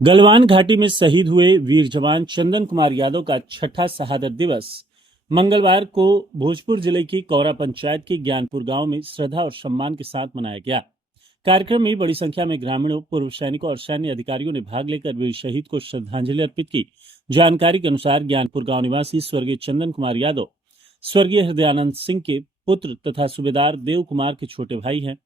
गलवान घाटी में शहीद हुए वीर जवान चंदन कुमार यादव का छठा शहादत दिवस मंगलवार को भोजपुर जिले की कौरा पंचायत के ज्ञानपुर गांव में श्रद्धा और सम्मान के साथ मनाया गया। कार्यक्रम में बड़ी संख्या में ग्रामीणों, पूर्व सैनिकों और सैन्य अधिकारियों ने भाग लेकर वीर शहीद को श्रद्धांजलि अर्पित की। जानकारी के अनुसार ज्ञानपुर गांव निवासी स्वर्गीय चंदन कुमार यादव स्वर्गीय हृदयानंद सिंह के पुत्र तथा सूबेदार देव कुमार के छोटे भाई हैं।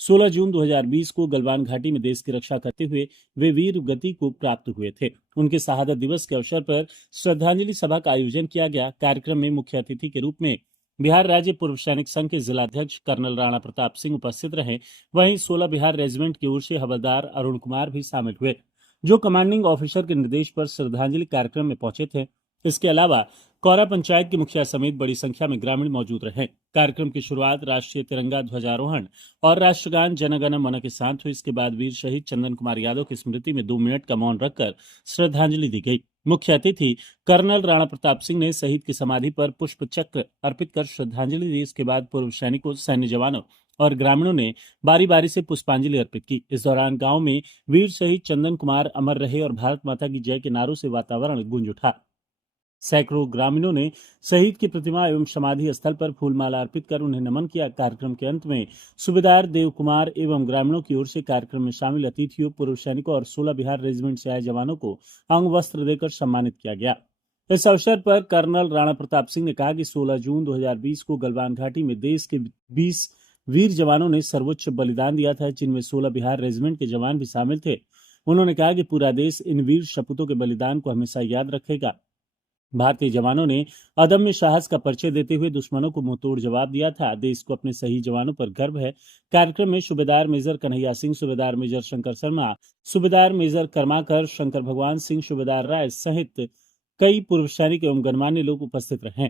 16 जून 2020 को गलवान घाटी में देश की रक्षा करते हुए वे वीर गति को प्राप्त हुए थे। उनके शहादत दिवस के अवसर पर श्रद्धांजलि सभा का आयोजन किया गया। कार्यक्रम में मुख्य अतिथि के रूप में बिहार राज्य पूर्व सैनिक संघ के जिलाध्यक्ष कर्नल राणा प्रताप सिंह उपस्थित रहे। वहीं 16 बिहार रेजिमेंट की ओर से हवलदार अरुण कुमार भी शामिल हुए, जो कमांडिंग ऑफिसर के निर्देश पर श्रद्धांजलि कार्यक्रम में पहुंचे थे। इसके अलावा कौरा पंचायत के मुखिया समेत बड़ी संख्या में ग्रामीण मौजूद रहे। कार्यक्रम की शुरुआत राष्ट्रीय तिरंगा ध्वजारोहण और राष्ट्रगान जन गण मन के साथ हुई। इसके बाद वीर शहीद चंदन कुमार यादव की स्मृति में 2 मिनट का मौन रखकर श्रद्धांजलि दी गई। मुख्य अतिथि कर्नल राणा प्रताप सिंह ने शहीद की समाधि पर पुष्प चक्र अर्पित कर श्रद्धांजलि दी। इसके बाद पूर्व सैनिकों, सैन्य जवानों और ग्रामीणों ने बारी बारी से पुष्पांजलि अर्पित की। इस दौरान गांव में वीर शहीद चंदन कुमार अमर रहे और भारत माता की जय के नारों से वातावरण गूंज उठा। सैकड़ों ग्रामीणों ने शहीद की प्रतिमा एवं समाधि स्थल पर फूलमाला अर्पित कर उन्हें नमन किया। कार्यक्रम के अंत में सूबेदार देव कुमार एवं ग्रामीणों की ओर से कार्यक्रम में शामिल अतिथियों, पूर्व सैनिकों और 16 बिहार रेजिमेंट से आए जवानों को अंग वस्त्र देकर सम्मानित किया गया। इस अवसर पर कर्नल राणा प्रताप सिंह ने कहा कि 16 जून 2020 को गलवान घाटी में देश के 20 वीर जवानों ने सर्वोच्च बलिदान दिया था, जिनमें 16 बिहार रेजिमेंट के जवान भी शामिल थे। उन्होंने कहा कि पूरा देश इन वीर सपूतों के बलिदान को हमेशा याद रखेगा। भारतीय जवानों ने अदम्य साहस का परिचय देते हुए दुश्मनों को मुंहतोड़ जवाब दिया था। देश को अपने सही जवानों पर गर्व है। कार्यक्रम में सूबेदार मेजर कन्हैया सिंह, सूबेदार मेजर शंकर शर्मा, सूबेदार मेजर कर्माकर, शंकर भगवान सिंह, सूबेदार राय सहित कई पूर्व सैनिक एवं गणमान्य लोग उपस्थित रहे।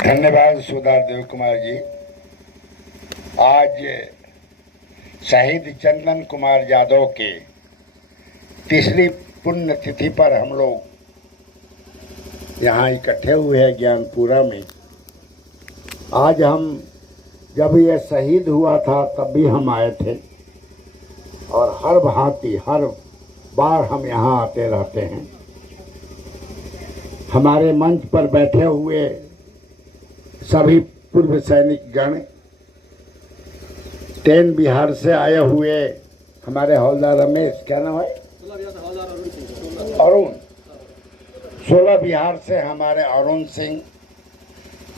धन्यवाद सूबेदार देव कुमार जी। आज शहीद चंदन कुमार यादव के तीसरी पुण्यतिथि पर हम लोग यहाँ इकट्ठे हुए हैं ज्ञानपुरा में। आज हम जब ये शहीद हुआ था तब भी हम आए थे और हर भांति हर बार हम यहाँ आते रहते हैं। हमारे मंच पर बैठे हुए सभी पूर्व सैनिक गण, 10 बिहार से आए हुए हमारे हवलदार रमेश, क्या नाम है, अरुण, 16 बिहार से हमारे अरुण सिंह।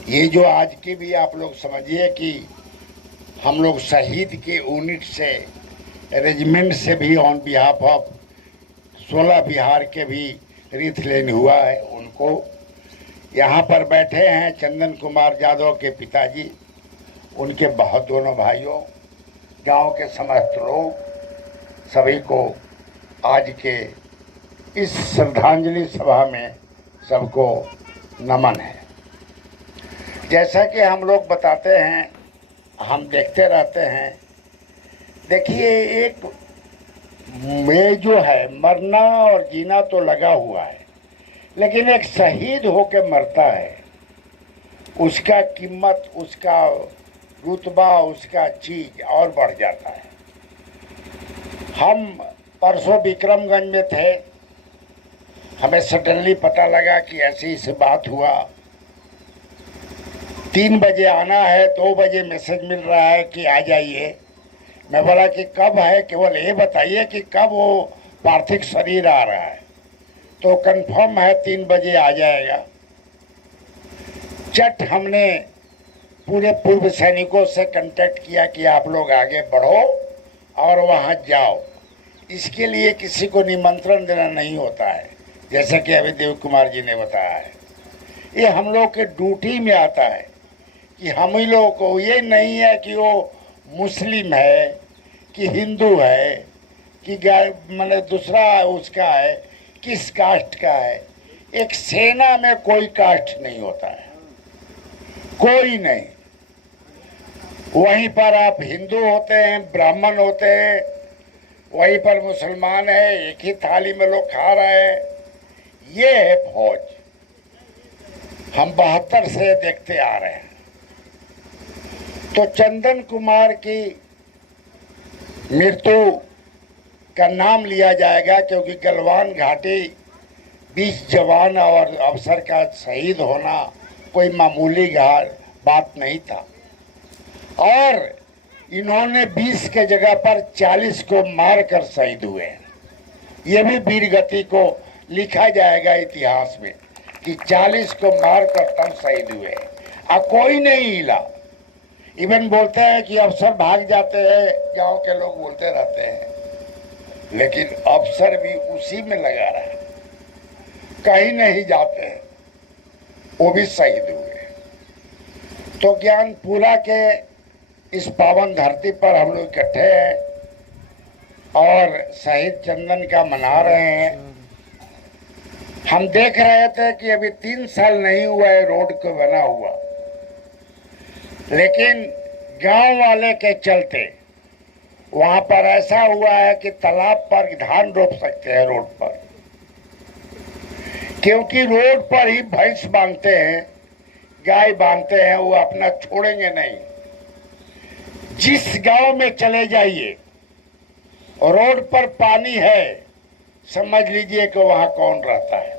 ये जो आज की भी आप लोग समझिए कि हम लोग शहीद के यूनिट से, रेजिमेंट से भी ऑन बिहाफ ऑफ 16 बिहार के भी रीथ लेन हुआ है। उनको यहाँ पर बैठे हैं चंदन कुमार यादव के पिताजी, उनके बहुत दोनों भाइयों, गांव के समस्त लोग, सभी को आज के इस श्रद्धांजलि सभा में सबको नमन है। जैसा कि हम लोग बताते हैं, हम देखते रहते हैं। देखिए, एक में जो है मरना और जीना तो लगा हुआ है, लेकिन एक शहीद होके मरता है, उसका कीमत, उसका रुतबा, उसका चीज और बढ़ जाता है। हम परसों विक्रमगंज में थे, हमें सडनली पता लगा कि ऐसी से बात हुआ। 3 बजे आना है, 2 बजे मैसेज मिल रहा है कि आ जाइए। मैं बोला कि कब है, केवल ये बताइए कि कब वो पार्थिव शरीर आ रहा है। तो कंफर्म है 3 बजे आ जाएगा। चट हमने पूरे पूर्व सैनिकों से कांटेक्ट किया कि आप लोग आगे बढ़ो और वहाँ जाओ। इसके लिए किसी को निमंत्रण देना नहीं होता है, जैसा कि अभी देव कुमार जी ने बताया है। ये हम लोग के ड्यूटी में आता है कि हम ही लोग को, ये नहीं है कि वो मुस्लिम है कि हिंदू है कि मैंने दूसरा उसका है, किस कास्ट का है। एक सेना में कोई कास्ट नहीं होता है, कोई नहीं। वहीं पर आप हिंदू होते हैं, ब्राह्मण होते हैं, वहीं पर मुसलमान है, एक ही थाली में लोग खा रहे हैं। ये है फौज। हम 72 से देखते आ रहे हैं। तो चंदन कुमार की मृत्यु का नाम लिया जाएगा, क्योंकि गलवान घाटी 20 जवान और अफसर का शहीद होना कोई मामूली बात नहीं था। और इन्होंने 20 के जगह पर 40 को मार कर शहीद हुए हैं। ये भी वीर गति को लिखा जाएगा इतिहास में कि 40 को मार कर तब शहीद हुए। अब कोई नहीं हिला। इवन बोलते हैं कि अफसर भाग जाते हैं, गांव के लोग बोलते रहते हैं, लेकिन अफसर भी उसी में लगा रहा है, कहीं नहीं जाते हैं, वो भी शहीद हुए। तो ज्ञानपुरा के इस पावन धरती पर हम लोग इकट्ठे हैं और शहीद चंदन का मना रहे हैं। हम देख रहे थे कि अभी 3 साल नहीं हुआ है रोड को बना हुआ, लेकिन गांव वाले के चलते वहां पर ऐसा हुआ है कि तालाब पर धान रोप सकते हैं रोड पर, क्योंकि रोड पर ही भैंस बांधते हैं, गाय बांधते हैं, वो अपना छोड़ेंगे नहीं। जिस गांव में चले जाइए रोड पर पानी है, समझ लीजिए कि वहां कौन रहता है।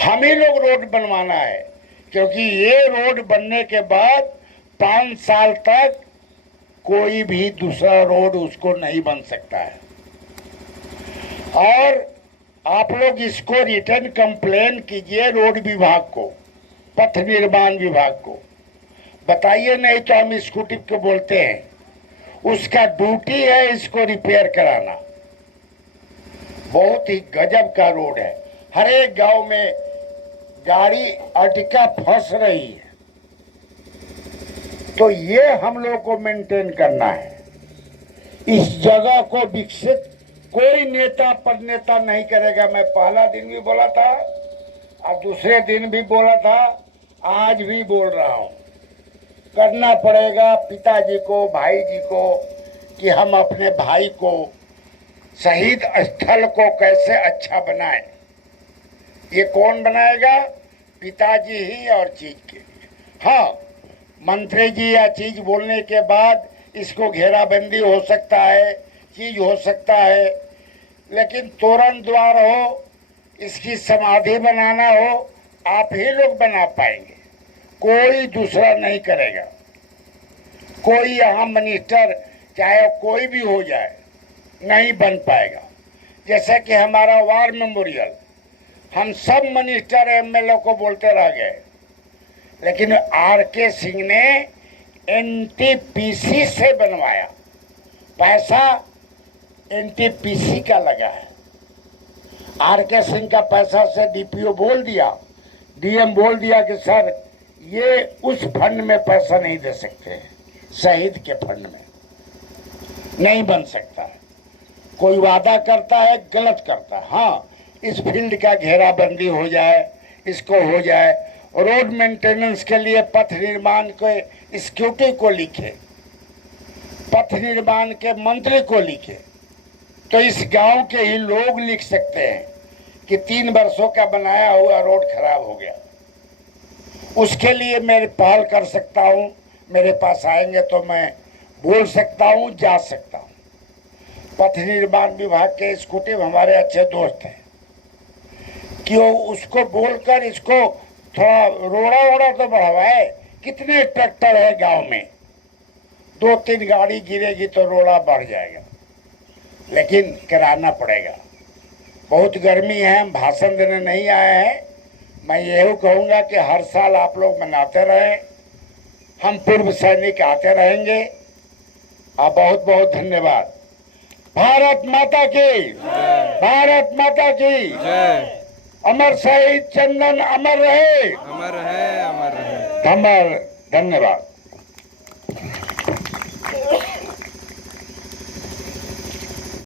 हम ही लोग रोड बनवाना है, क्योंकि ये रोड बनने के बाद 5 साल तक कोई भी दूसरा रोड उसको नहीं बन सकता है। और आप लोग इसको रिटर्न कंप्लेन कीजिए रोड विभाग को, पथ निर्माण विभाग को बताइए, नहीं तो हम स्कूटी को बोलते हैं, उसका ड्यूटी है इसको रिपेयर कराना। बहुत ही गजब का रोड है, हर एक गांव में गाड़ी अर्टिका फंस रही है। तो ये हम लोग को मेंटेन करना है। इस जगह को विकसित कोई नेता पदनेता नहीं करेगा। मैं पहला दिन भी बोला था और दूसरे दिन भी बोला था, आज भी बोल रहा हूं, करना पड़ेगा पिताजी को, भाई जी को, कि हम अपने भाई को, शहीद स्थल को कैसे अच्छा बनाएं। ये कौन बनाएगा? पिताजी ही और चीज के लिए। हाँ, मंत्री जी या चीज बोलने के बाद इसको घेराबंदी हो सकता है, चीज हो सकता है, लेकिन तोरण द्वार हो, इसकी समाधि बनाना हो, आप ही लोग बना पाएंगे, कोई दूसरा नहीं करेगा। कोई यहाँ मिनिस्टर चाहे कोई भी हो जाए नहीं बन पाएगा। जैसे कि हमारा वार मेमोरियल, हम सब मिनिस्टर एमएलए को बोलते रह गए, लेकिन आर.के. सिंह ने एनटीपीसी से बनवाया, पैसा एनटीपीसी का लगा है। आर.के. सिंह का पैसा से डीपीओ बोल दिया, डीएम बोल दिया कि सर ये उस फंड में पैसा नहीं दे सकते, शहीद के फंड में नहीं बन सकता है। कोई वादा करता है, गलत करता है। हाँ, इस फील्ड का घेराबंदी हो जाए, इसको हो जाए, रोड मेंटेनेंस के लिए पथ निर्माण के स्क्यूटी को लिखे, पथ निर्माण के मंत्री को लिखे, तो इस गांव के ही लोग लिख सकते हैं कि 3 वर्षों का बनाया हुआ रोड खराब हो गया। उसके लिए मैं पहल कर सकता हूं, मेरे पास आएंगे तो मैं बोल सकता हूं, जा सकता हूं। पथ निर्माण विभाग के एग्जीक्यूटिव हमारे अच्छे दोस्त हैं कि वो उसको बोलकर इसको थोड़ा रोड़ा तो बढ़वाए। कितने ट्रैक्टर है गांव में, 2-3 गाड़ी गिरेगी तो रोड़ा बढ़ जाएगा, लेकिन कराना पड़ेगा। बहुत गर्मी है, हम भाषण देने नहीं आए हैं। मैं यही कहूँगा कि हर साल आप लोग मनाते रहें, हम पूर्व सैनिक आते रहेंगे। आप बहुत बहुत धन्यवाद। भारत माता की, भारत माता की जय। अमर शहीद चंदन अमर रहे, अमर है, अमर रहे। धन्यवाद।